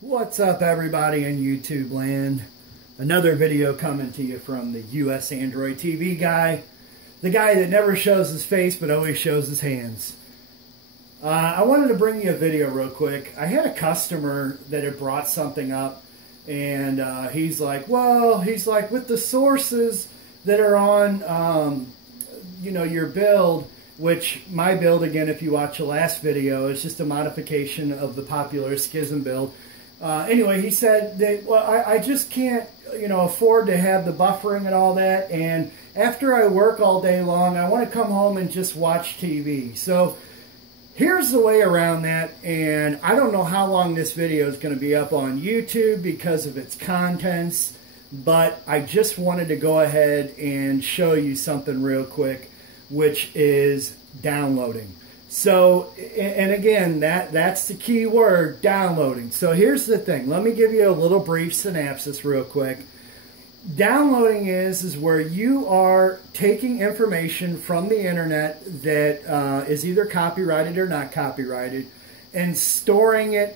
What's up, everybody in YouTube land? Another video coming to you from the US Android TV guy. The guy that never shows his face but always shows his hands. I wanted to bring you a video real quick. I had a customer that had brought something up, and he's like, with the sources that are on, your build, which my build, again, if you watch the last video, is just a modification of the popular Schism build. Anyway, he said that, I just can't, afford to have the buffering and all that, and after I work all day long, I want to come home and just watch TV. So here's the way around that, and I don't know how long this video is going to be up on YouTube because of its contents, but I just wanted to go ahead and show you something real quick, which is downloading. So, and again, that's the key word, downloading. So here's the thing. Let me give you a little brief synopsis real quick. Downloading is where you are taking information from the internet that is either copyrighted or not copyrighted and storing it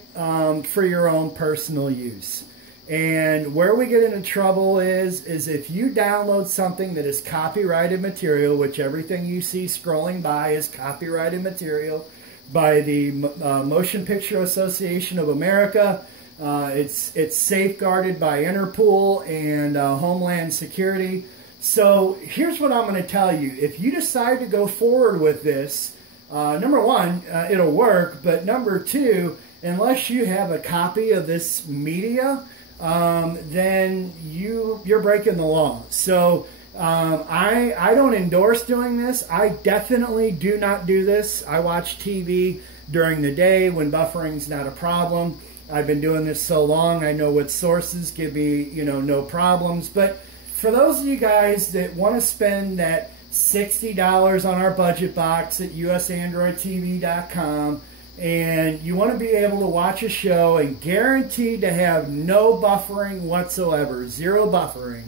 for your own personal use. And where we get into trouble is if you download something that is copyrighted material, which everything you see scrolling by is copyrighted material by the Motion Picture Association of America. It's safeguarded by Interpol and Homeland Security. So here's what I'm going to tell you. If you decide to go forward with this, number one, it'll work. But number two, unless you have a copy of this media, then you're breaking the law. So I don't endorse doing this. I definitely do not do this. I watch TV during the day when buffering's not a problem. I've been doing this so long, I know what sources give me, no problems. But for those of you guys that want to spend that $60 on our budget box at usandroidtv.com, and you want to be able to watch a show and guaranteed to have no buffering whatsoever, zero buffering,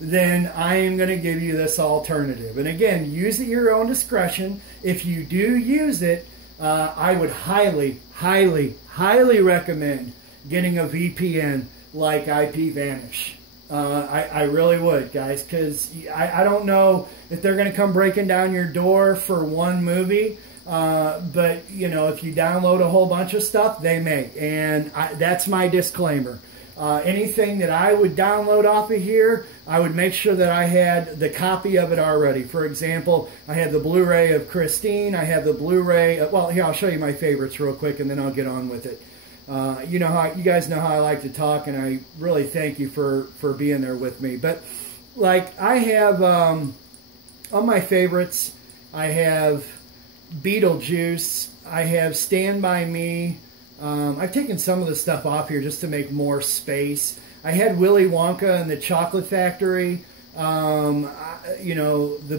then I am going to give you this alternative. And again, use it at your own discretion. If you do use it, I would highly, highly, highly recommend getting a VPN like IPVanish. I really would, guys, because I don't know if they're going to come breaking down your door for one movie. But, if you download a whole bunch of stuff, they may. And that's my disclaimer. Anything that I would download off of here, I would make sure that I had the copy of it already. For example, I have the Blu-ray of Christine. I have the Blu-ray. Well, here, I'll show you my favorites real quick, and then I'll get on with it. You guys know how I like to talk, and I really thank you for being there with me. But, like, I have, on my favorites, I have Beetlejuice, I have Stand By Me. I've taken some of the stuff off here just to make more space. I had Willy Wonka and the Chocolate Factory, The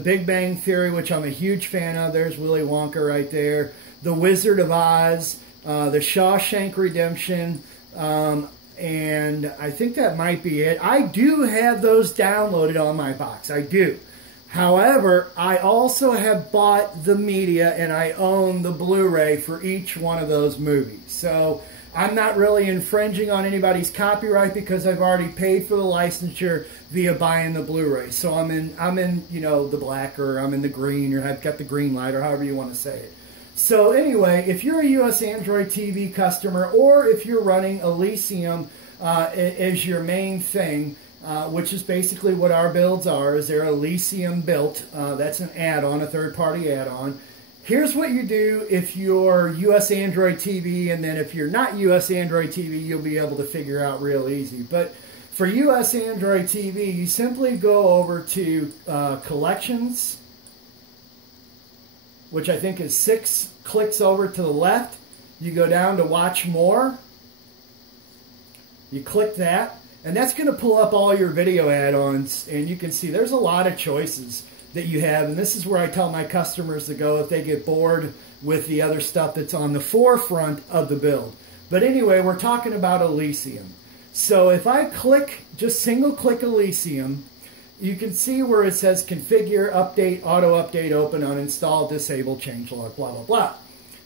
Big Bang Theory, which I'm a huge fan of. There's Willy Wonka right there. The Wizard of Oz, the Shawshank Redemption, and I think that might be it. I do have those downloaded on my box. I do. However, I also have bought the media and I own the Blu-ray for each one of those movies. So I'm not really infringing on anybody's copyright because I've already paid for the licensure via buying the Blu-ray. So I'm in the black, or I'm in the green, or I've got the green light, or however you want to say it. So anyway, if you're a US Android TV customer, or if you're running Elysium as your main thing, which is basically what our builds are, is they're Elysium built. That's an add-on, a third-party add-on. Here's what you do if you're US Android TV, and then if you're not US Android TV, you'll be able to figure out real easy. But for US Android TV, you simply go over to Collections, which I think is 6 clicks over to the left. You go down to Watch More. You click that. And that's going to pull up all your video add-ons, and you can see there's a lot of choices that you have. And this is where I tell my customers to go if they get bored with the other stuff that's on the forefront of the build. But anyway, we're talking about Elysium. So if I click, just single-click Elysium, you can see where it says Configure, Update, Auto Update, Open, Uninstall, Disable, Changelog, blah, blah, blah.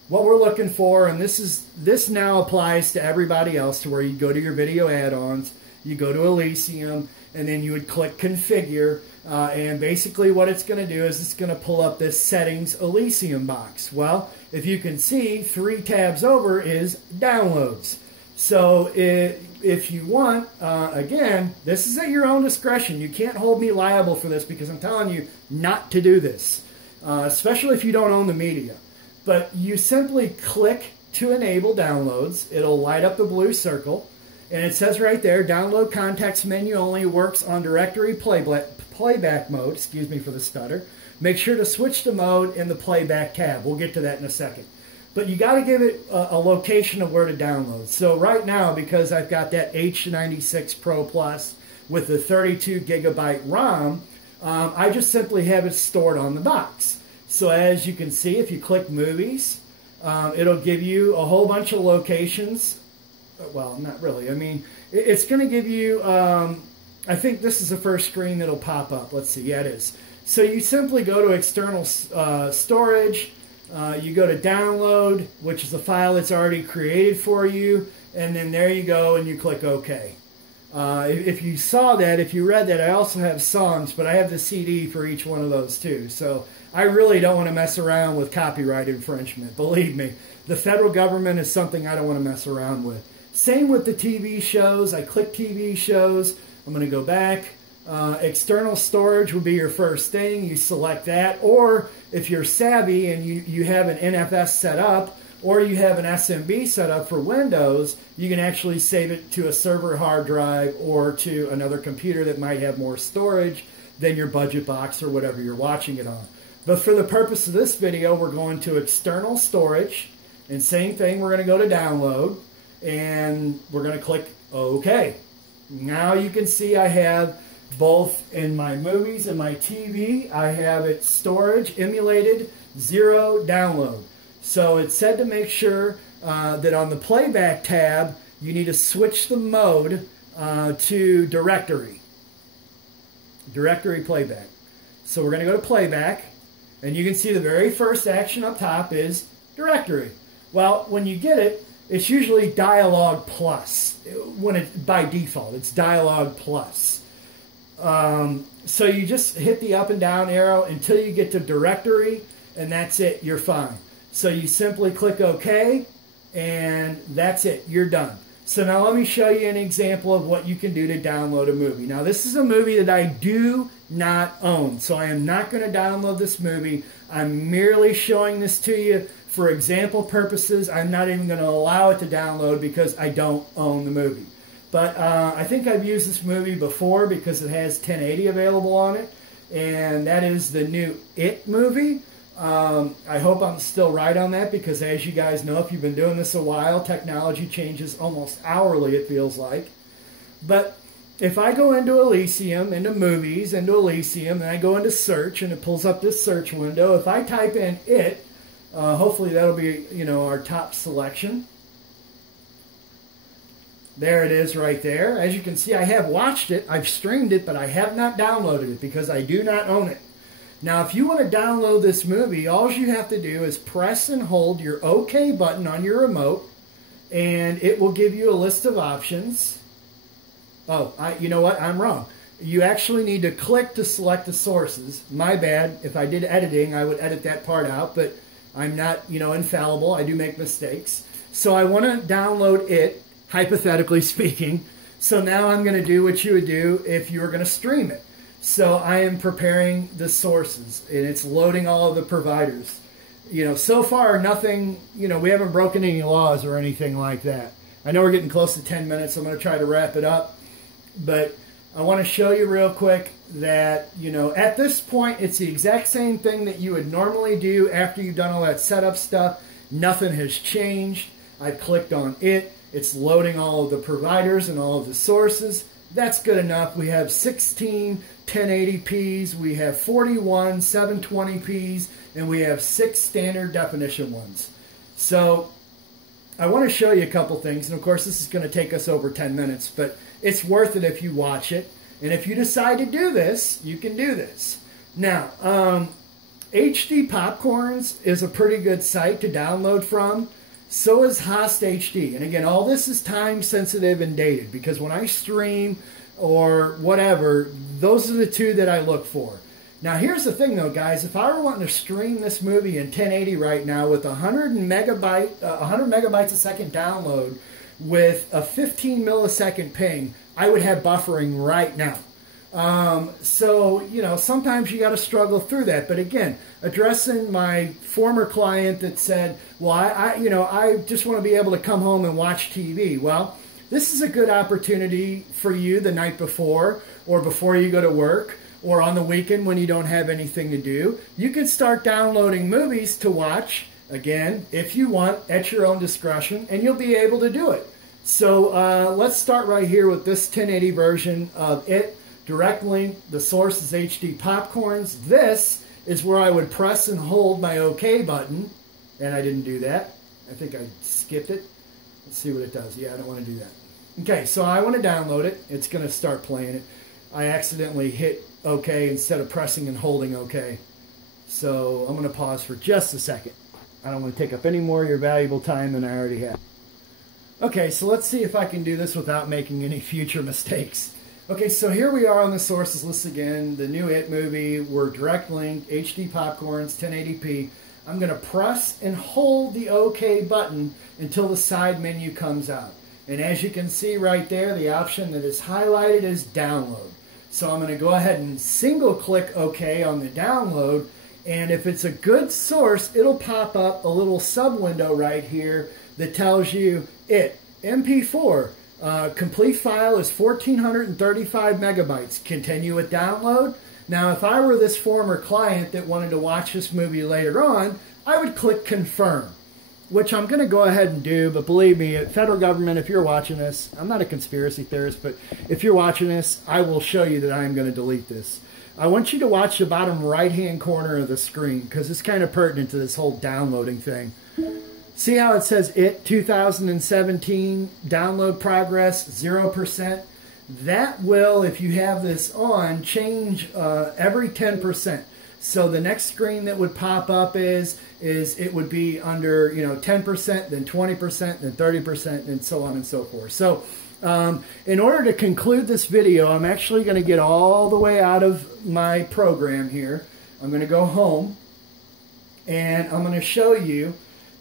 what we're looking for, and this now applies to everybody else, to where you go to your video add-ons, you go to Elysium, and then you would click configure, and basically what it's going to do is it's going to pull up this settings Elysium box. Well, if you can see, 3 tabs over is downloads. So if you want, again, this is at your own discretion. You can't hold me liable for this, because I'm telling you not to do this, especially if you don't own the media. But you simply click to enable downloads. It'll light up the blue circle. And it says right there, download context menu only works on directory playback mode. Excuse me for the stutter. Make sure to switch to mode in the playback tab. We'll get to that in a second. But you got to give it a location of where to download. So right now, because I've got that H96 Pro Plus with the 32 gigabyte ROM, I just simply have it stored on the box. So as you can see, if you click movies, it'll give you a whole bunch of locations. Well, not really. I mean, it's going to give you, I think this is the first screen that'll pop up. Let's see. Yeah, it is. So you simply go to external storage. You go to download, which is a file that's already created for you. And then there you go, and you click OK. If you saw that, if you read that, I also have songs, but I have the CD for each one of those too. So I really don't want to mess around with copyright infringement. Believe me, the federal government is something I don't want to mess around with. Same with the TV shows. I click TV shows. I'm going to go back. External storage would be your first thing. You select that. Or if you're savvy and you have an NFS set up, or you have an SMB set up for Windows, you can actually save it to a server hard drive or to another computer that might have more storage than your budget box or whatever you're watching it on. But for the purpose of this video, we're going to external storage. And same thing, we're going to go to download. And we're going to click OK. Now you can see I have both in my movies and my TV, I have it storage, emulated, 0 download. So it said to make sure that on the playback tab, you need to switch the mode to directory playback. So we're going to go to playback, and you can see the very first action up top is directory. Well, when you get it, it's usually dialogue plus. When it, by default, it's dialogue plus. So you just hit the up and down arrow until you get to directory, and that's it. You're fine. So you simply click OK, and that's it. You're done. So now let me show you an example of what you can do to download a movie. Now this is a movie that I do not own, so I am not going to download this movie. I'm merely showing this to you for example purposes. I'm not even going to allow it to download because I don't own the movie. But I think I've used this movie before because it has 1080 available on it, and that is the new It movie. I hope I'm still right on that, because as you guys know, if you've been doing this a while, technology changes almost hourly, it feels like. But if I go into Elysium, into movies, into Elysium, and I go into search, and it pulls up this search window, if I type in It, hopefully that'll be, you know, our top selection. There it is right there. As you can see, I have watched it, I've streamed it, but I have not downloaded it because I do not own it. Now, if you want to download this movie, all you have to do is press and hold your OK button on your remote, and it will give you a list of options. Oh, you know what? I'm wrong. You actually need to click to select the sources. My bad. If I did editing, I would edit that part out, but I'm not, you know, infallible. I do make mistakes. So I want to download it, hypothetically speaking. So now I'm going to do what you would do if you were going to stream it. So I am preparing the sources, and it's loading all of the providers. You know, so far nothing, you know, we haven't broken any laws or anything like that. I know we're getting close to 10 minutes, so I'm going to try to wrap it up. But I want to show you real quick that, you know, at this point, it's the exact same thing that you would normally do after you've done all that setup stuff. Nothing has changed. I clicked on it. It's loading all of the providers and all of the sources. That's good enough. We have 16 1080p's, we have 41 720p's, and we have 6 standard definition ones. So I want to show you a couple things, and of course this is going to take us over 10 minutes, but it's worth it if you watch it. And if you decide to do this, you can do this. Now, HD Popcorns is a pretty good site to download from. So is Host HD. And again, all this is time sensitive and dated because when I stream or whatever, those are the two that I look for. Now here's the thing though, guys. If I were wanting to stream this movie in 1080 right now with 100 megabytes a second download with a 15 millisecond ping, I would have buffering right now. So, you know, sometimes you got to struggle through that. But again, addressing my former client that said, well, I just want to be able to come home and watch TV. Well, this is a good opportunity for you the night before or before you go to work or on the weekend when you don't have anything to do. You can start downloading movies to watch, again, if you want, at your own discretion, and you'll be able to do it. So let's start right here with this 1080 version of it. Direct link, the source is HD Popcorns. This is where I would press and hold my OK button. And I didn't do that. I think I skipped it. Let's see what it does. Yeah, I don't want to do that. Okay, so I want to download it. It's going to start playing it. I accidentally hit OK instead of pressing and holding OK. So I'm going to pause for just a second. I don't want to take up any more of your valuable time than I already have. Okay, so let's see if I can do this without making any future mistakes. Okay, so here we are on the sources list again, the new It movie. We're direct link, HD Popcorns, 1080p. I'm going to press and hold the OK button until the side menu comes out. And as you can see right there, the option that is highlighted is download. So I'm going to go ahead and single click OK on the download. And if it's a good source, it'll pop up a little sub window right here that tells you it, MP4. Complete file is 1,435 megabytes. Continue with download. Now, if I were this former client that wanted to watch this movie later on, I would click confirm, which I'm going to go ahead and do. But believe me, federal government, if you're watching this, I'm not a conspiracy theorist, but if you're watching this, I will show you that I'm going to delete this. I want you to watch the bottom right-hand corner of the screen because it's kind of pertinent to this whole downloading thing. See how it says It 2017 download progress 0%? That will, if you have this on, change every 10%. So the next screen that would pop up is it would be under 10%, then 20%, then 30%, and so on and so forth. So in order to conclude this video, I'm actually going to get all the way out of my program here. I'm going to go home, and I'm going to show you.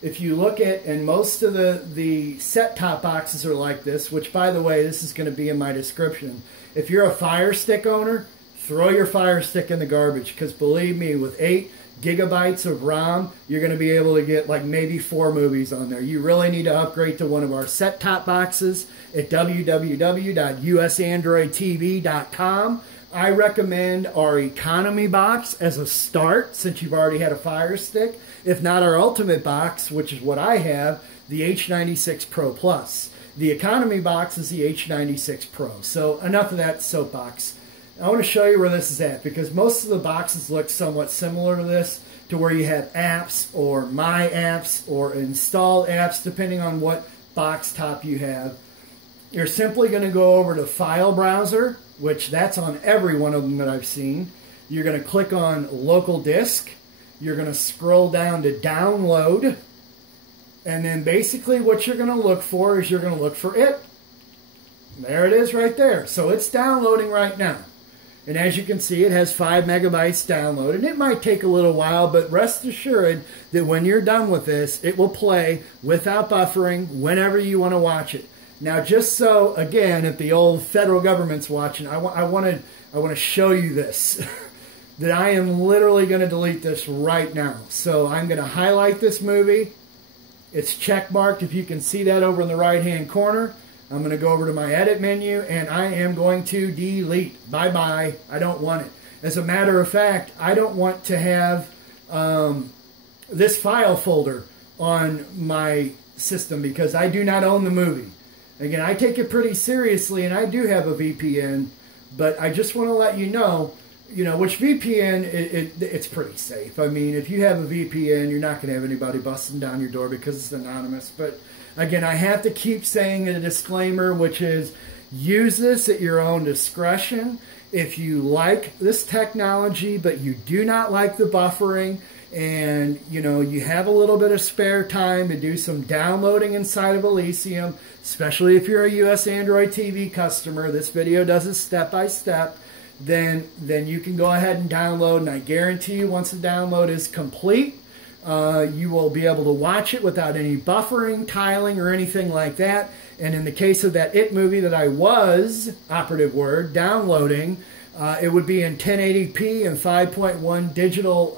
If you look at, and most of the set-top boxes are like this, which, by the way, this is going to be in my description. If you're a Fire Stick owner, throw your Fire Stick in the garbage, because believe me, with 8 gigabytes of ROM, you're going to be able to get like maybe 4 movies on there. You really need to upgrade to one of our set-top boxes at www.usandroidtv.com. I recommend our economy box as a start, since you've already had a Fire Stick. If not, our ultimate box, which is what I have, the H96 Pro Plus. The economy box is the H96 Pro. So enough of that soapbox. I want to show you where this is at, because most of the boxes look somewhat similar to this, to where you have apps or my apps or installed apps, depending on what box top you have. You're simply going to go over to File Browser, which that's on every one of them that I've seen. You're going to click on Local Disk. You're going to scroll down to Download. And then basically what you're going to look for is you're going to look for It. There it is right there. So it's downloading right now. And as you can see, it has 5 megabytes downloaded. And it might take a little while, but rest assured that when you're done with this, it will play without buffering whenever you want to watch it. Now, just so, again, if the old federal government's watching, I want to show you this, that I am literally going to delete this right now. So I'm going to highlight this movie. It's checkmarked, if you can see that over in the right-hand corner. I'm going to go over to my edit menu, and I am going to delete. Bye-bye. I don't want it. As a matter of fact, I don't want to have this file folder on my system because I do not own the movie. Again, I take it pretty seriously, and I do have a VPN, but I just want to let you know, which VPN, it's pretty safe. I mean, if you have a VPN, you're not going to have anybody busting down your door because it's anonymous. But again, I have to keep saying a disclaimer, which is, Use this at your own discretion. If you like this technology, but you do not like the buffering, and you have a little bit of spare time to do some downloading inside of Elysium, especially if you're a US Android TV customer, this video does it step by step, then you can go ahead and download, and I guarantee you once the download is complete, you will be able to watch it without any buffering, tiling, or anything like that. And in the case of that It movie that I was, operative word, downloading, it would be in 1080p and 5.1 digital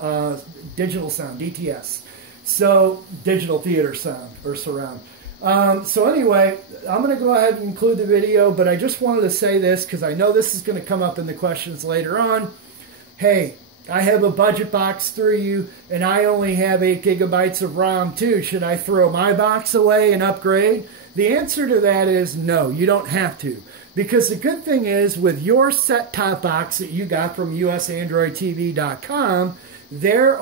sound, DTS. So, digital theater sound, or surround. So anyway, I'm going to go ahead and include the video, but I just wanted to say this because I know this is going to come up in the questions later on. Hey, I have a budget box through you, and I only have 8 gigabytes of ROM too. Should I throw my box away and upgrade? The answer to that is no, you don't have to. Because the good thing is, with your set-top box that you got from usandroidtv.com, there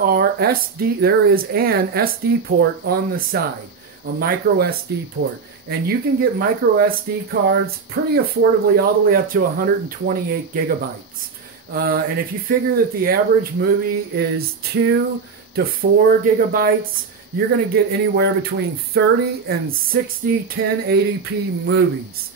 is an SD port on the side, a micro SD port. And you can get micro SD cards pretty affordably all the way up to 128 gigabytes. And if you figure that the average movie is 2 to 4 gigabytes, you're going to get anywhere between 30 and 60 1080p movies,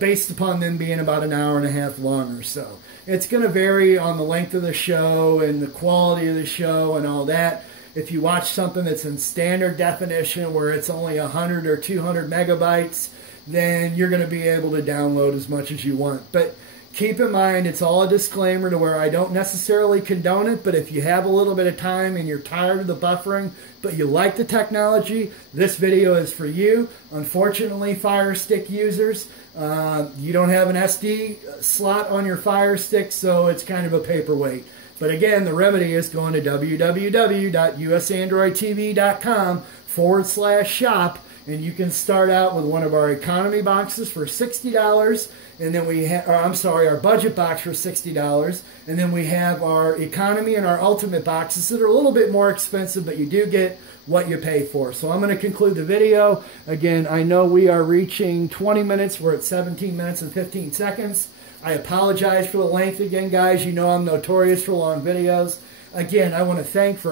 based upon them being about an hour and a half long or so. It's going to vary on the length of the show and the quality of the show and all that. If you watch something that's in standard definition where it's only 100 or 200 megabytes, then you're going to be able to download as much as you want. But keep in mind, it's all a disclaimer to where I don't necessarily condone it, but if you have a little bit of time and you're tired of the buffering, but you like the technology, this video is for you. Unfortunately, Fire Stick users, you don't have an SD slot on your Fire Stick, so it's kind of a paperweight. But again, the remedy is going to www.usandroidtv.com/shop, and you can start out with one of our economy boxes for $60, and then we have, our budget box for $60, and then we have our economy and our ultimate boxes that are a little bit more expensive, but you do get what you pay for. So I'm going to conclude the video. Again, I know we are reaching 20 minutes. We're at 17 minutes and 15 seconds. I apologize for the length again, guys. You know I'm notorious for long videos. Again, I want to thank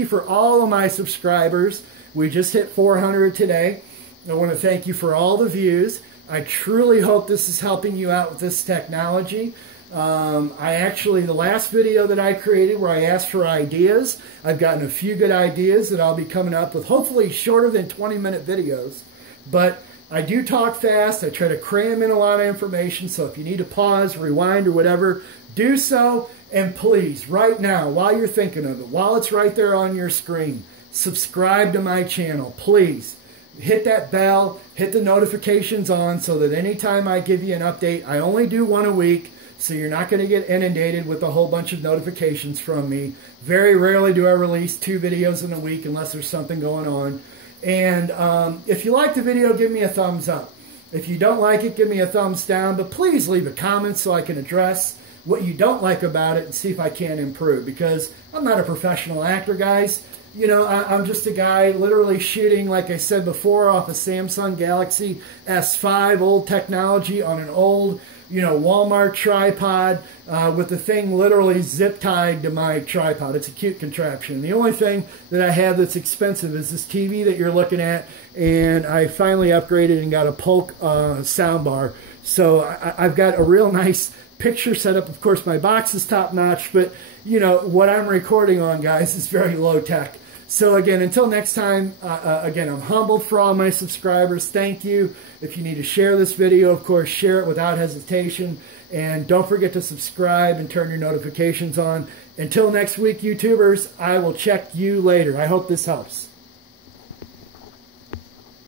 you for all of my subscribers. We just hit 400 today. I want to thank you for all the views. I truly hope this is helping you out with this technology. The last video that I created where I asked for ideas, I've gotten a few good ideas that I'll be coming up with, hopefully shorter than 20-minute videos. But I do talk fast. I try to cram in a lot of information, so if you need to pause, rewind, or whatever, do so. And please, right now, while you're thinking of it, while it's right there on your screen, subscribe to my channel, please. Hit that bell, hit the notifications on so that anytime I give you an update, I only do one a week, so you're not going to get inundated with a whole bunch of notifications from me. Very rarely do I release 2 videos in a week unless there's something going on. And if you like the video, give me a thumbs up. If you don't like it, give me a thumbs down, but please leave a comment so I can address what you don't like about it and see if I can improve, because I'm not a professional actor, guys. You know, I'm just a guy literally shooting, like I said before, off a Samsung Galaxy S5, old technology, on an old, Walmart tripod with the thing literally zip-tied to my tripod. It's a cute contraption. The only thing that I have that's expensive is this TV that you're looking at, and I finally upgraded and got a Polk soundbar. So I've got a real nice picture setup. Of course, my box is top-notch, but, what I'm recording on, guys, is very low-tech. So again, until next time, again, I'm humbled for all my subscribers. Thank you. If you need to share this video, of course, share it without hesitation. And don't forget to subscribe and turn your notifications on. Until next week, YouTubers, I will check you later. I hope this helps.